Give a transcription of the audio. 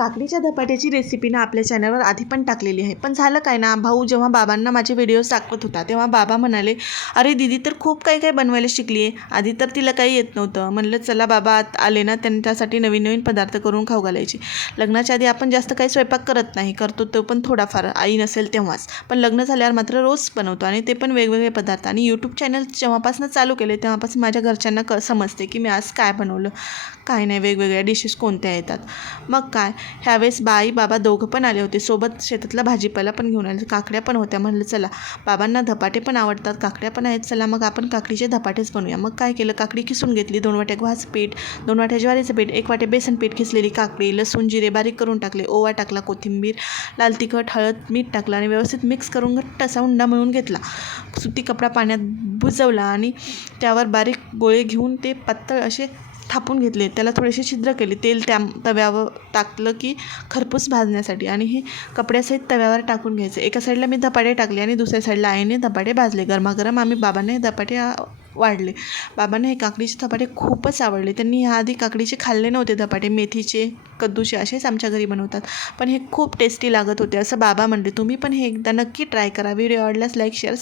काकडीच्या धपाट्याची रेसिपी ना आपल्या चॅनलवर आधी पण टाकलेली आहे. पण झालं काय ना, भाऊ जेव्हा बाबांना माझे व्हिडिओज दाखवत होता तेव्हा बाबा म्हणाले, अरे दीदी तर खूप काही काही बनवायला शिकली आहे, आधी तर तिला काही येत नव्हतं. म्हणलं चला बाबा आले ना, त्यांच्यासाठी नवीन नवीन पदार्थ करून खाऊ घालायचे. लग्नाच्या आधी आपण जास्त काही स्वयंपाक करत नाही, करतो तो पण थोडाफार आई नसेल तेव्हाच. पण लग्न झाल्यावर मात्र रोज बनवतो आणि ते पण वेगवेगळे पदार्थ. आणि यूट्यूब चॅनल जेव्हापासून चालू केले तेव्हापासून माझ्या घरच्यांना समजते की मी आज काय बनवलं, काय नाही, वेगवेगळ्या डिशेस कोणत्या येतात. मग काय, ह्यावेळेस बाई बाबा दोघं पण आले होते, सोबत शेतातला भाजीपाला पण घेऊन आले, काकड्या पण होत्या. म्हणलं चला बाबांना धपाटे पण आवडतात, काकड्या पण आहेत, चला मग आपण काकडीचे धपाटेच बनवूया. मग काय केलं, काकडी किसून घेतली, 2 वाट्या गव्हाचं पीठ, 2 वाट्या ज्वारीचं पीठ, 1 वाट्या बेसन पीठ, खिसलेली काकडी, लसूण जिरे बारीक करून टाकले, ओवा टाकला, कोथिंबीर, लाल तिखट, हळद, मीठ टाकलं आणि व्यवस्थित मिक्स करून घट्ट असा उंडा मळून घेतला. सुती कपडा पाण्यात बुजवला आणि त्यावर बारीक गोळे घेऊन ते पातळ असे थापून घेतले. त्याला थोडेसे छिद्र केले, तेल त्या तव्यावर टाकलं की खरपूस भाजण्यासाठी आणि हे कपड्यासहित तव्यावर टाकून घ्यायचं. एका साईडला मी धपाटे टाकले आणि दुसऱ्या साईडला आईने धपाटे भाजले. गरमागरम आम्ही बाबांना हे धपाटे वाढले. बाबांना हे काकडीचे धपाटे खूपच आवडले. त्यांनी ह्याआधी काकडीचे खाल्ले नव्हते धपाटे, मेथीचे, कद्दूचे असेच आमच्या घरी बनवतात, पण हे खूप टेस्टी लागत होते असं बाबा म्हणले. तुम्ही पण हे एकदा नक्की ट्राय करा. व्हिडिओ आवडल्यास लाईक, शेअर,